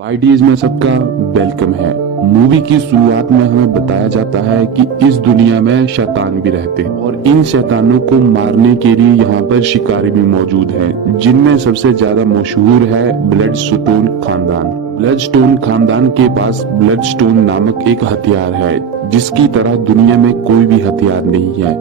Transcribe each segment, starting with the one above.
वाइडीज में सबका वेलकम है। मूवी की शुरुआत में हमें बताया जाता है कि इस दुनिया में शैतान भी रहते हैं और इन शैतानों को मारने के लिए यहाँ पर शिकारी भी मौजूद हैं, जिनमें सबसे ज्यादा मशहूर है ब्लडस्टोन खानदान। ब्लडस्टोन खानदान के पास ब्लडस्टोन नामक एक हथियार है, जिसकी तरह दुनिया में कोई भी हथियार नहीं है।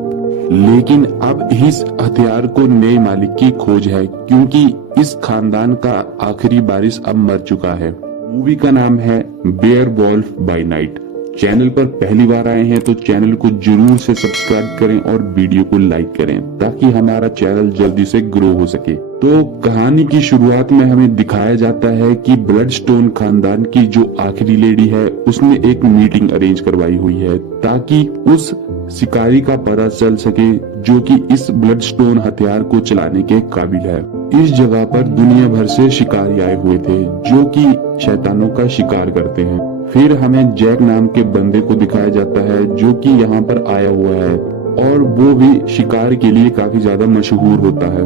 लेकिन अब इस हथियार को नए मालिक की खोज है, क्योंकि इस खानदान का आखिरी वारिस अब मर चुका है। मूवी का नाम है बेयरवुल्फ बाय नाइट। चैनल पर पहली बार आए हैं तो चैनल को जरूर से सब्सक्राइब करें और वीडियो को लाइक करें, ताकि हमारा चैनल जल्दी से ग्रो हो सके। तो कहानी की शुरुआत में हमें दिखाया जाता है कि ब्लडस्टोन खानदान की जो आखिरी लेडी है, उसने एक मीटिंग अरेंज करवाई हुई है, ताकि उस शिकारी का पता चल सके जो कि इस ब्लडस्टोन हथियार को चलाने के काबिल है। इस जगह पर दुनिया भर से शिकारी आए हुए थे, जो कि शैतानों का शिकार करते हैं। फिर हमें जैक नाम के बंदे को दिखाया जाता है, जो कि यहाँ पर आया हुआ है और वो भी शिकार के लिए काफी ज्यादा मशहूर होता है।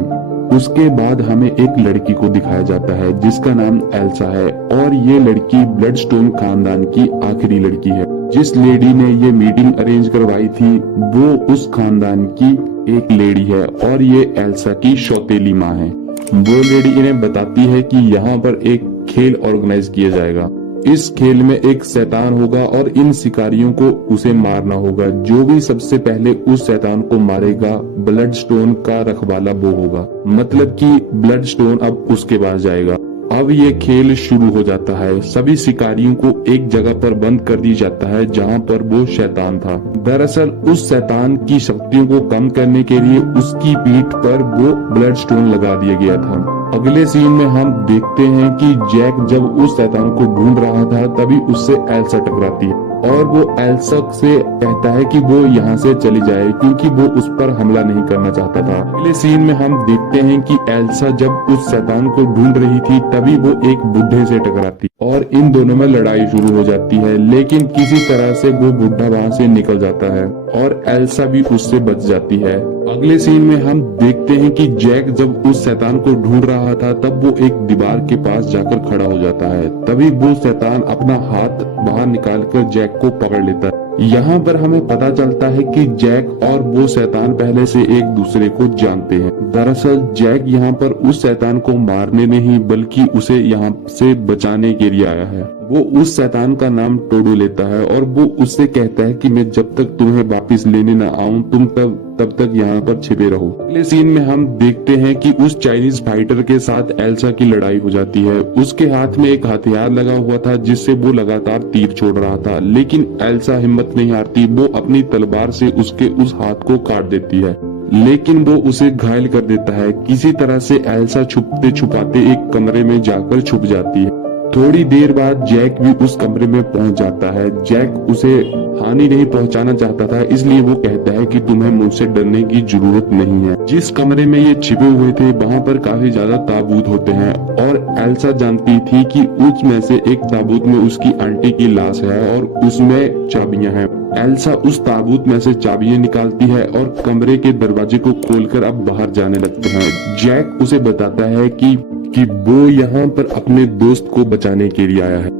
उसके बाद हमें एक लड़की को दिखाया जाता है, जिसका नाम एल्सा है, और ये लड़की ब्लडस्टोन खानदान की आखिरी लड़की है। जिस लेडी ने ये मीटिंग अरेंज करवाई थी, वो उस खानदान की एक लेडी है और ये एल्सा की सौतेली माँ है। वो लेडी इन्हें बताती है कि यहाँ पर एक खेल ऑर्गेनाइज किया जाएगा। इस खेल में एक शैतान होगा और इन शिकारियों को उसे मारना होगा। जो भी सबसे पहले उस शैतान को मारेगा, ब्लडस्टोन का रखवाला वो होगा। मतलब कि ब्लडस्टोन अब उसके पास जाएगा। अब ये खेल शुरू हो जाता है। सभी शिकारियों को एक जगह पर बंद कर दिया जाता है, जहाँ पर वो शैतान था। दरअसल उस शैतान की शक्तियों को कम करने के लिए उसकी पीठ पर वो ब्लडस्टोन लगा दिया गया था। अगले सीन में हम देखते हैं कि जैक जब उस शैतान को ढूंढ रहा था, तभी उससे एल्सा टकराती है और वो एल्सा से कहता है कि वो यहाँ से चली जाए, क्योंकि वो उस पर हमला नहीं करना चाहता था। अगले सीन में हम देखते हैं कि एल्सा जब उस शैतान को ढूंढ रही थी, तभी वो एक बुढ़े से टकराती और इन दोनों में लड़ाई शुरू हो जाती है। लेकिन किसी तरह से वो बुढ़ा वहाँ से निकल जाता है और एल्सा भी उससे बच जाती है। अगले सीन में हम देखते हैं कि जैक जब उस शैतान को ढूंढ रहा था, तब वो एक दीवार के पास जाकर खड़ा हो जाता है। तभी वो शैतान अपना हाथ बाहर निकालकर जैक को पकड़ लेता है। यहाँ पर हमें पता चलता है कि जैक और वो शैतान पहले से एक दूसरे को जानते हैं। दरअसल जैक यहाँ पर उस शैतान को मारने नहीं, बल्कि उसे यहाँ से बचाने के लिए आया है। वो उस शैतान का नाम टोडो लेता है और वो उससे कहता है कि मैं जब तक तुम्हें वापस लेने न आऊं, तुम तब तक यहाँ पर छिपे रहो। अगले सीन में हम देखते हैं कि उस चाइनीज फाइटर के साथ एल्सा की लड़ाई हो जाती है। उसके हाथ में एक हथियार लगा हुआ था, जिससे वो लगातार तीर छोड़ रहा था, लेकिन एल्सा हिम्मत नहीं हारती। वो अपनी तलवार से उसके उस हाथ को काट देती है, लेकिन वो उसे घायल कर देता है। किसी तरह से एल्सा छुपते छुपाते एक कमरे में जाकर छुप जाती है। थोड़ी देर बाद जैक भी उस कमरे में पहुंच जाता है। जैक उसे हानि नहीं पहुंचाना चाहता था, इसलिए वो कहता है कि तुम्हें मुझसे डरने की जरूरत नहीं है। जिस कमरे में ये छिपे हुए थे, वहाँ पर काफी ज्यादा ताबूत होते हैं और एल्सा जानती थी कि उसमें से एक ताबूत में उसकी आंटी की लाश है और उसमें चाबियां हैं। एल्सा उस ताबूत में से चाबियां निकालती है और कमरे के दरवाजे को खोलकर अब बाहर जाने लगते हैं। जैक उसे बताता है कि वो यहाँ पर अपने दोस्त को बचाने के लिए आया है।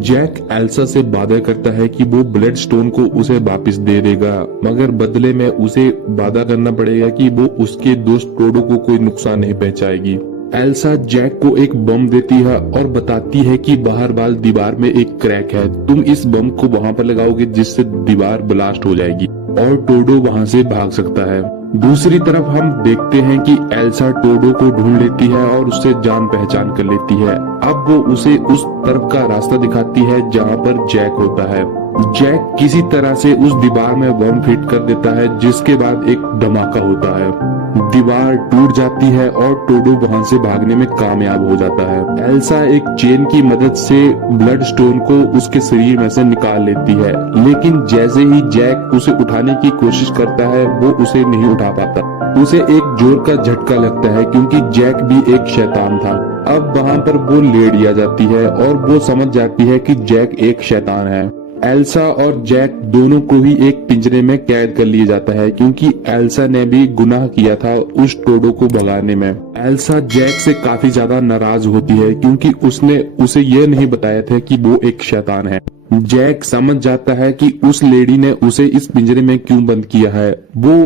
जैक एल्सा से वादा करता है कि वो ब्लडस्टोन को उसे वापस दे देगा, मगर बदले में उसे वादा करना पड़ेगा कि वो उसके दोस्त टोडो को कोई नुकसान नहीं पहुंचाएगी। एल्सा जैक को एक बम देती है और बताती है कि बाहर वाल दीवार में एक क्रैक है, तुम इस बम को वहाँ पर लगाओगे, जिससे दीवार ब्लास्ट हो जाएगी और टोडो वहाँ से भाग सकता है। दूसरी तरफ हम देखते हैं कि एल्सा टोडो को ढूंढ लेती है और उससे जान पहचान कर लेती है। अब वो उसे उस तरफ का रास्ता दिखाती है जहाँ पर जैक होता है। जैक किसी तरह से उस दीवार में बम फिट कर देता है, जिसके बाद एक धमाका होता है। दीवार टूट जाती है और टोडो वहां से भागने में कामयाब हो जाता है। एल्सा एक चेन की मदद से ब्लडस्टोन को उसके शरीर में से निकाल लेती है, लेकिन जैसे ही जैक उसे उठाने की कोशिश करता है, वो उसे नहीं उठा पाता। उसे एक जोर का झटका लगता है, क्योंकि जैक भी एक शैतान था। अब वहाँ पर वो लेट आ जाती है और वो समझ जाती है कि जैक एक शैतान है। एल्सा और जैक दोनों को ही एक पिंजरे में कैद कर लिया जाता है क्योंकि एल्सा ने भी गुनाह किया था उस टोडो को भगाने में। एल्सा जैक से काफी ज्यादा नाराज होती है क्योंकि उसने उसे यह नहीं बताया था कि वो एक शैतान है। जैक समझ जाता है कि उस लेडी ने उसे इस पिंजरे में क्यों बंद किया है। वो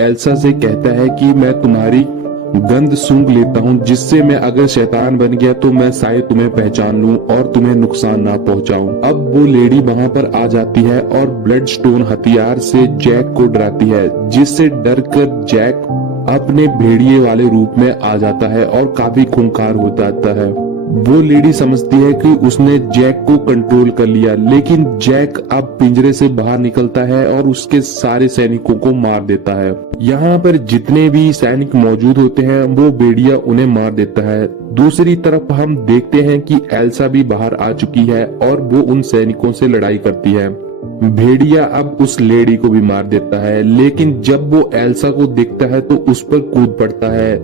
एल्सा से कहता है कि मैं तुम्हारी गंध सूंघ लेता हूँ, जिससे मैं अगर शैतान बन गया तो मैं शायद तुम्हें पहचान लूं और तुम्हें नुकसान ना पहुंचाऊं। अब वो लेडी वहां पर आ जाती है और ब्लड स्टोन हथियार से जैक को डराती है, जिससे डरकर जैक अपने भेड़िए वाले रूप में आ जाता है और काफी खूंखार हो जाता है। वो लेडी समझती है कि उसने जैक को कंट्रोल कर लिया, लेकिन जैक अब पिंजरे से बाहर निकलता है और उसके सारे सैनिकों को मार देता है। यहाँ पर जितने भी सैनिक मौजूद होते हैं वो भेड़िया उन्हें मार देता है। दूसरी तरफ हम देखते हैं कि एल्सा भी बाहर आ चुकी है और वो उन सैनिकों से लड़ाई करती है। भेड़िया अब उस लेडी को भी मार देता है, लेकिन जब वो एल्सा को देखता है तो उस पर कूद पड़ता है,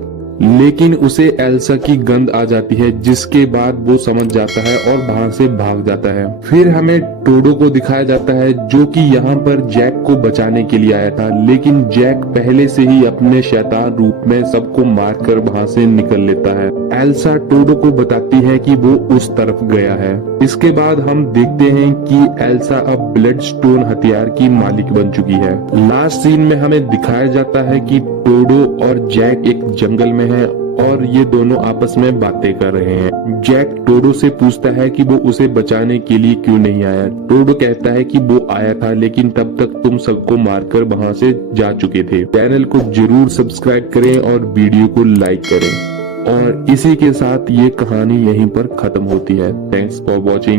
लेकिन उसे एल्सा की गंध आ जाती है, जिसके बाद वो समझ जाता है और वहां से भाग जाता है। फिर हमें टोडो को दिखाया जाता है जो कि यहाँ पर जैक को बचाने के लिए आया था, लेकिन जैक पहले से ही अपने शैतान रूप में सबको मारकर वहां से निकल लेता है। एल्सा टोडो को बताती है कि वो उस तरफ गया है। इसके बाद हम देखते हैं कि एल्सा अब ब्लड स्टोन हथियार की मालिक बन चुकी है। लास्ट सीन में हमें दिखाया जाता है कि टोडो और जैक एक जंगल में है और ये दोनों आपस में बातें कर रहे हैं। जैक टोडो से पूछता है कि वो उसे बचाने के लिए क्यों नहीं आया। टोडो कहता है कि वो आया था, लेकिन तब तक तुम सबको मारकर वहां से जा चुके थे। चैनल को जरूर सब्सक्राइब करें और वीडियो को लाइक करें। और इसी के साथ ये कहानी यहीं पर खत्म होती है। Thanks for watching.